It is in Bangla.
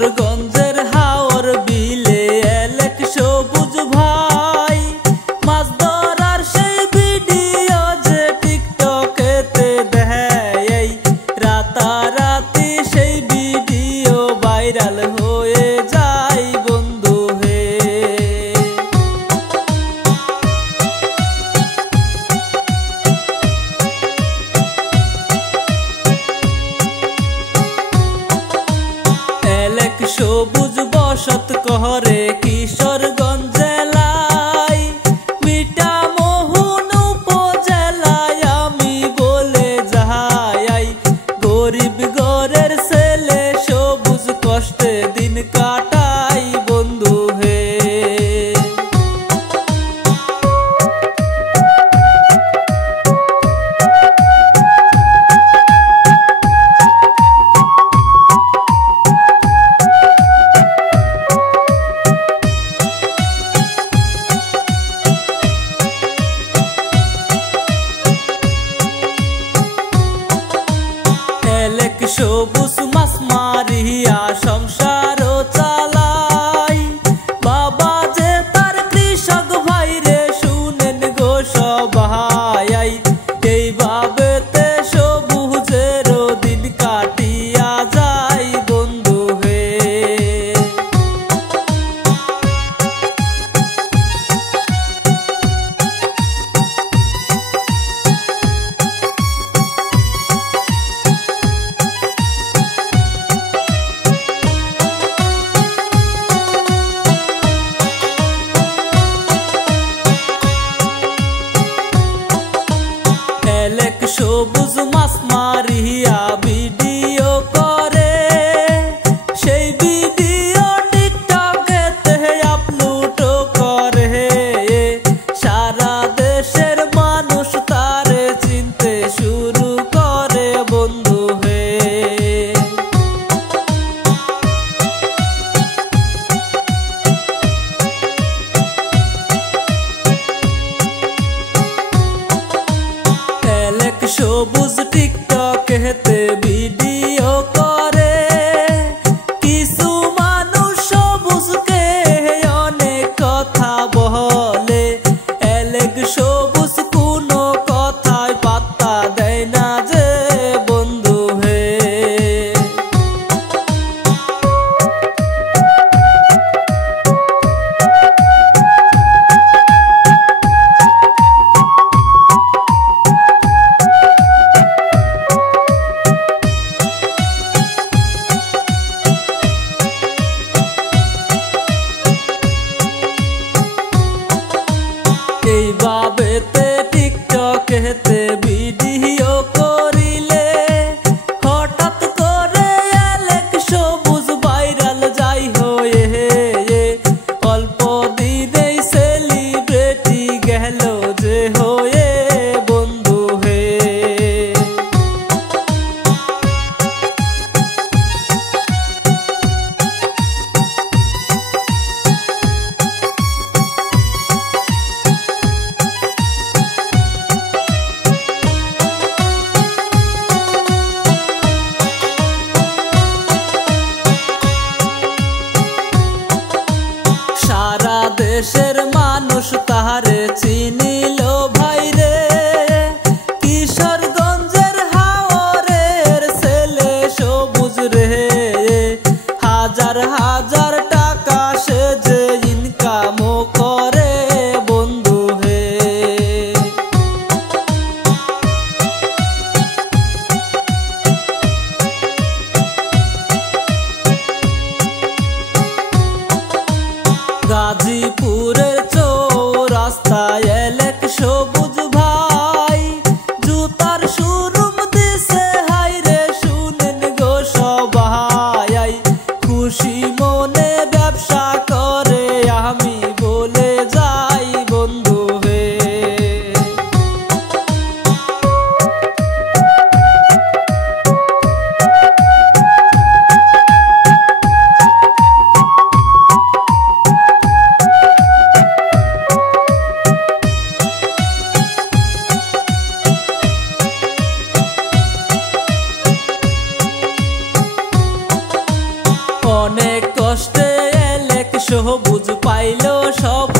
কিশোরগঞ্জের হাওর বিলে এলেক সবুজ ভাই মাছ ধরার সেই ভিডিও যে টিকটকেতে দেয় রাতারাতি সেই ভিডিও ভাইরাল হয়ে যায় বন্ধু হে। এলেক সবুজ বসত করে কিশোরগঞ্জ জেলায় মিঠা মোহন উপজেলায় আমি বলে যাই গরিব ঘরের ছেলে সবুজ কষ্টে দিন কাটাই বন্ধু হে। এলেক সবুজ মাছ মারিয়া সংসার চালাই বাবা যে তার কৃষক ভাইরে শুনেন গো সবাই এইভাবেতে সবুজের দিন কাটিয়া যায় বন্ধু হে। এলেক সবুজ মাছ মারিয়া ভিডিও করে সেই ভিডিও টিকটকেতে আপলোড করে সারা দেশের মানুষ তারে চিনতে শুরু করে বন্ধু হে। এলেক সবুজ টিকটকেতে ভিডিও করে কিছু মানুষ সবুজকে অনেক কথা বলে এলেক সবুজ কোনো কথায় পাত্তা দেয় না যে বন্ধু হে। সবুজ পাইলো সবুজ